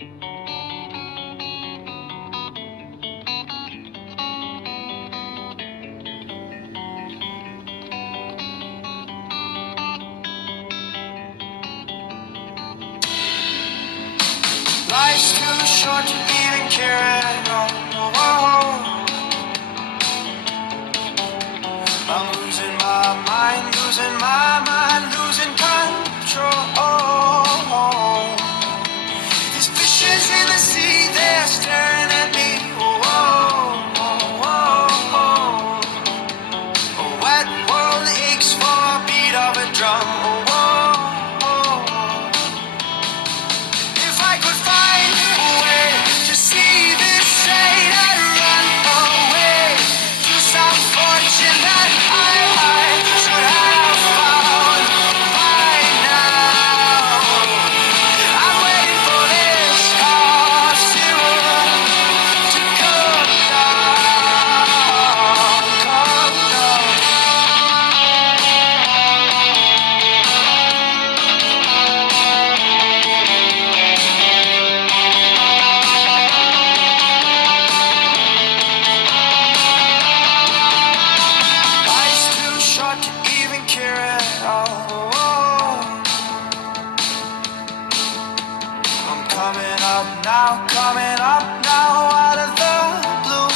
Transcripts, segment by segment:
Life's too short to even care at all. I'm losing my mind, losing my mind, losing control. These fishes in the sea, they're staring at me. A wet world aches for a beat of a drum. If I could find a way to see this straight, I'd run away to some fortune that I should have found by now. I'm waiting for this cough syrup to come down, come down. Life's too short to even care at all. I'm coming up now, out of the blue.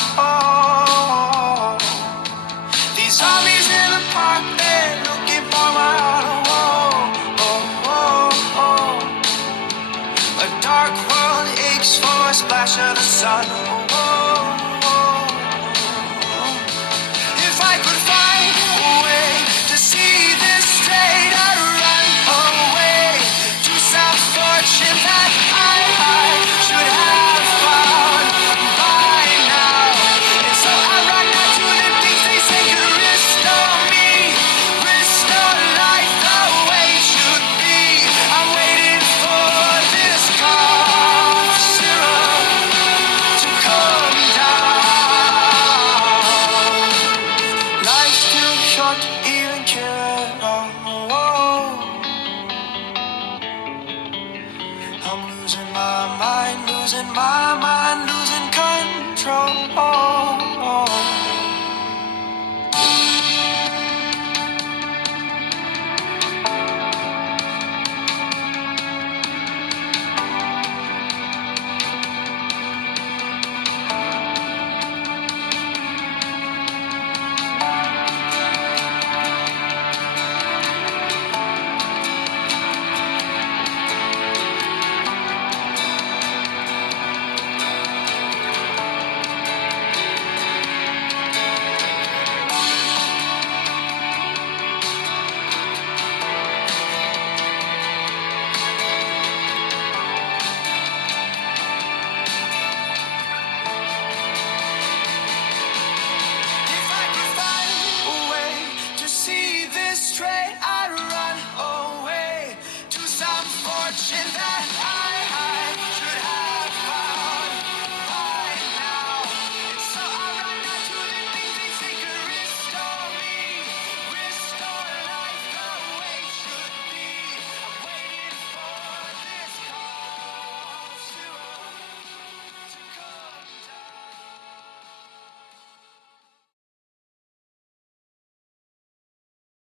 These zombies in the park, they're looking for my heart. A dark world aches for a splash of the sun. If I could find a way to see this straight, I'd run away to some fortune that I should have found by now. And so I run out to the things they say could restore me, restore life the way it should be. I'm waiting for this cough syrup to come down. Life's too short to even care at all. I'm losing my mind, losing my mind.